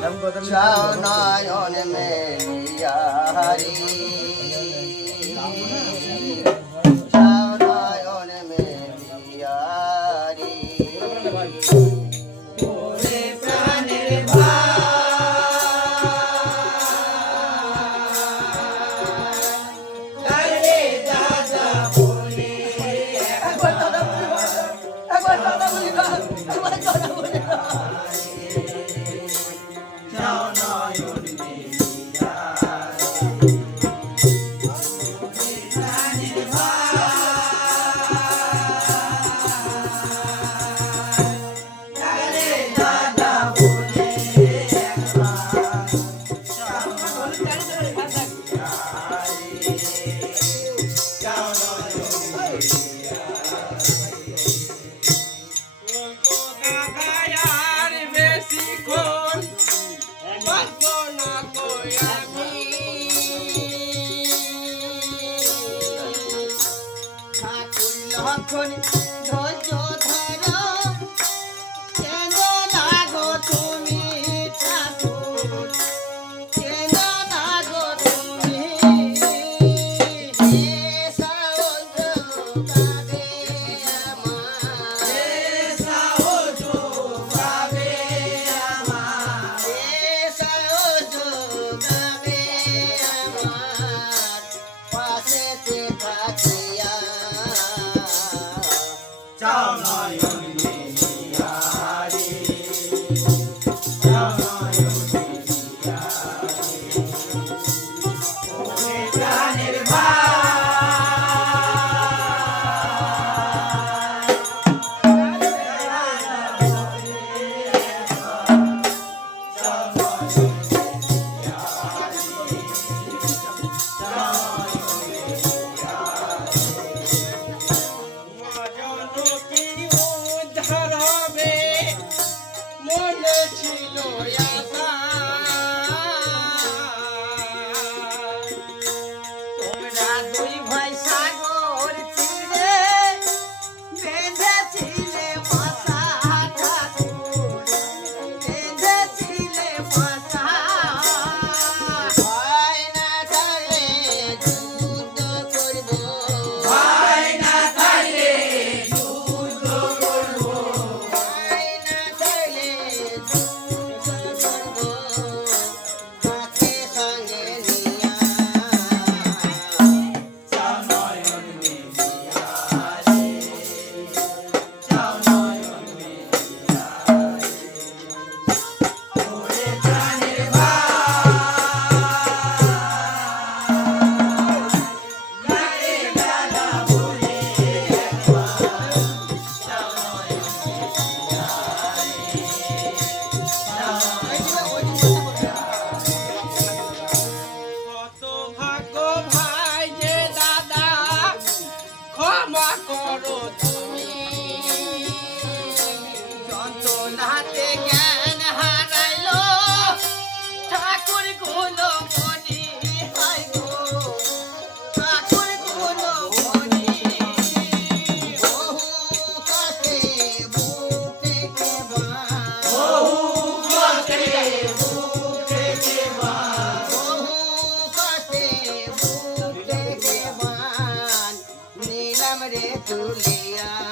ચા નાયો ને મેળિયા હરી তুলিয়া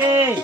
লাগে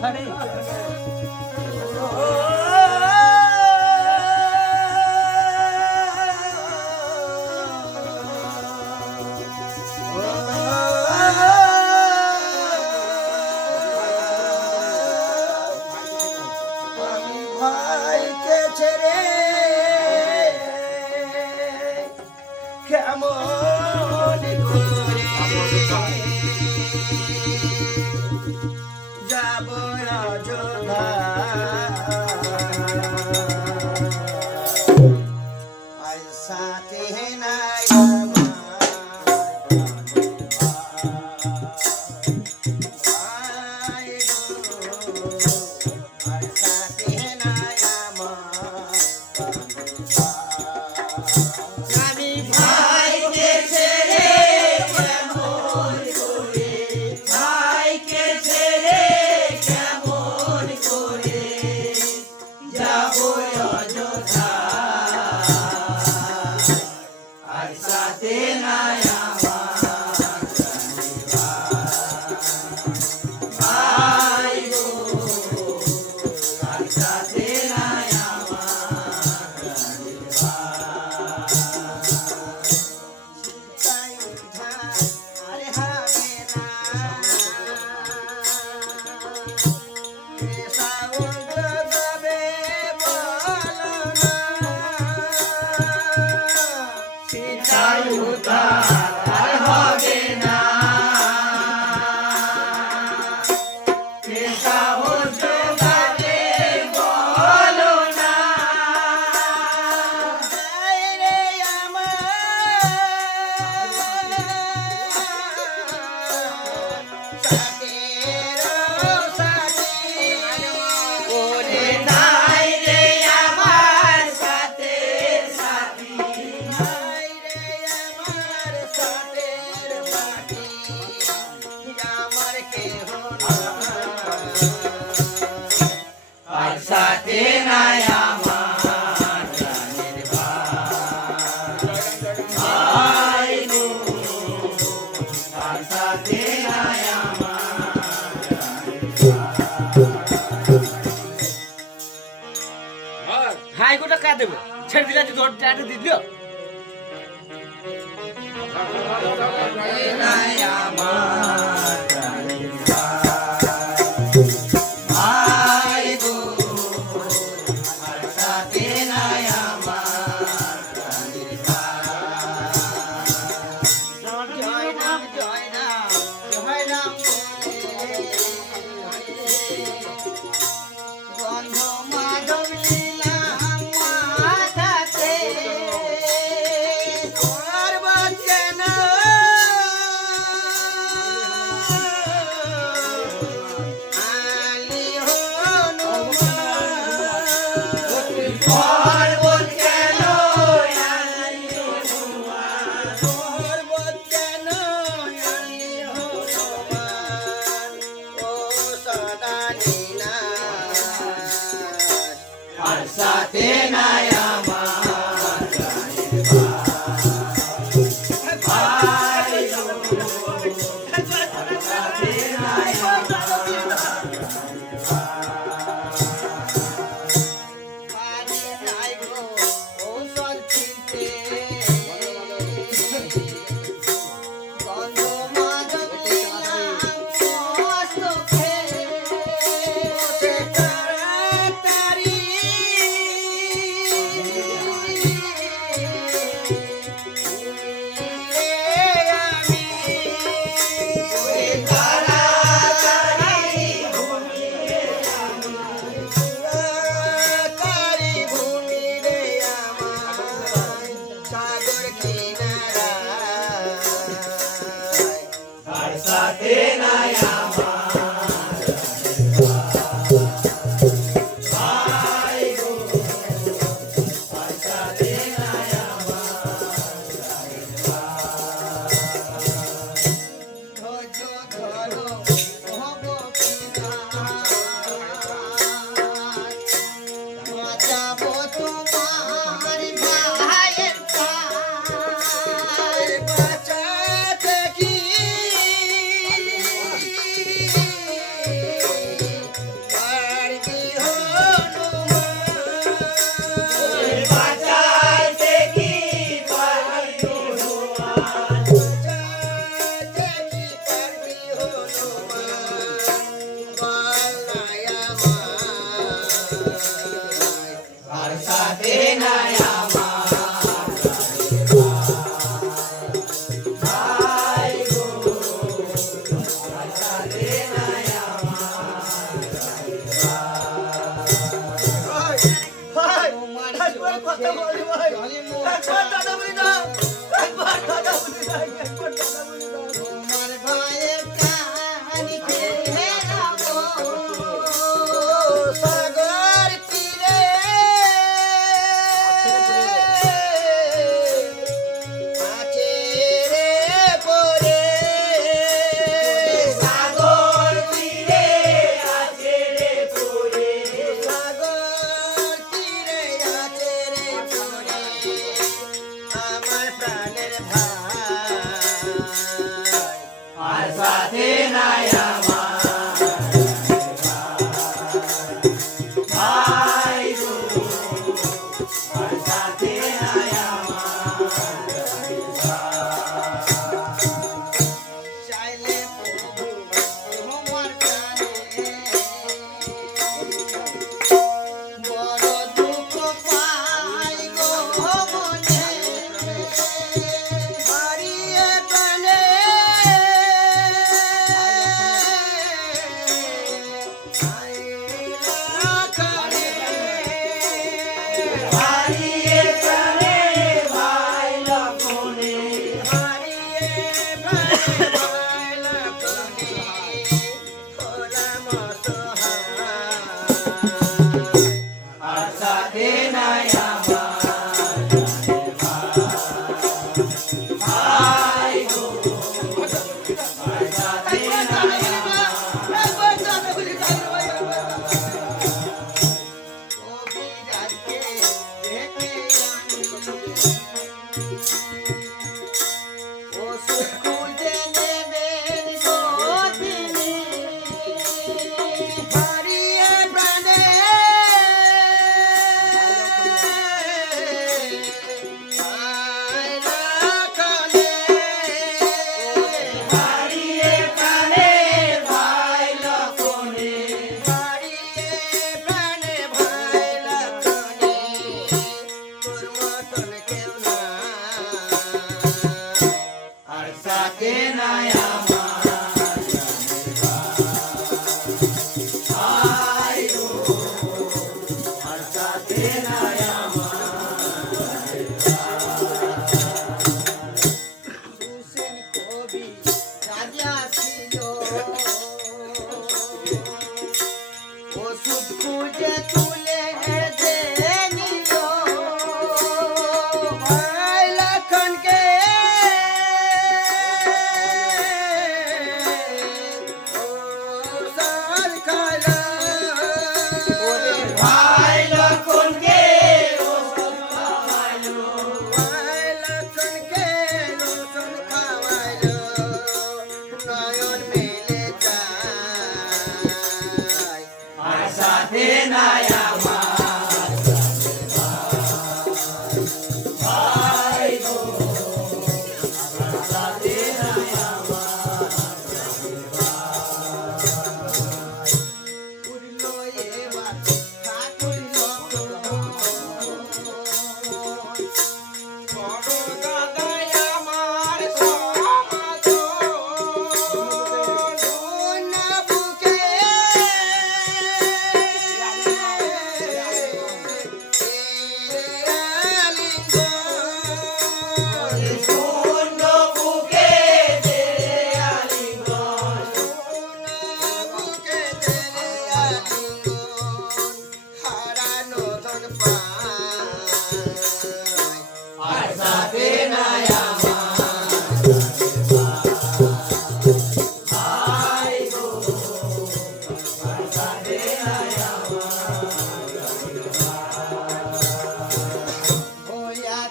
され নাই ছেড়ে দিলে তুই তোর টাকা দিয়ে দিল। জয় নাম জয়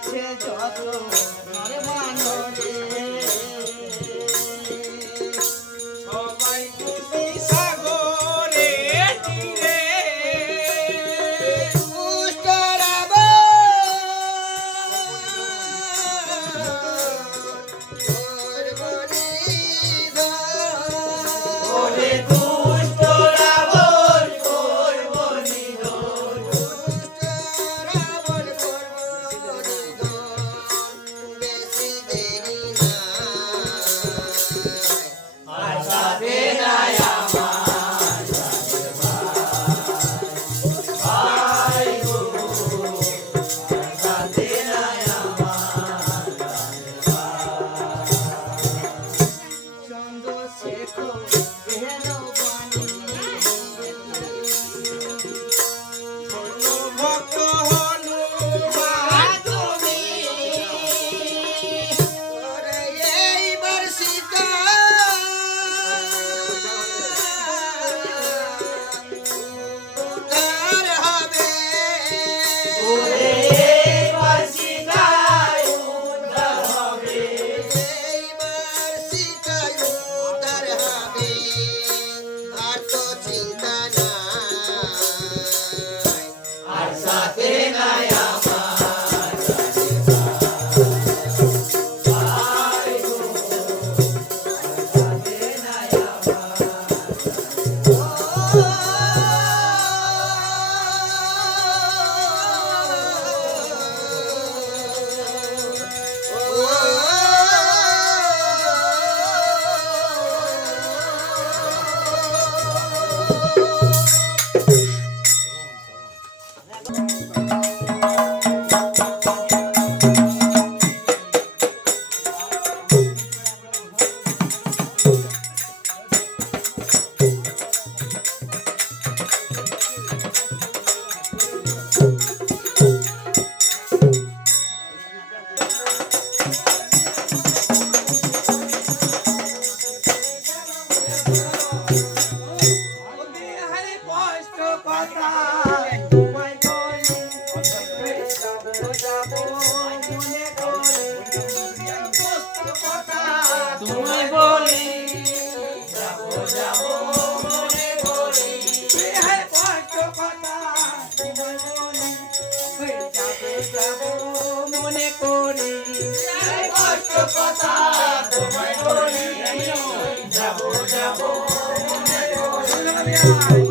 前走啊走 Bye.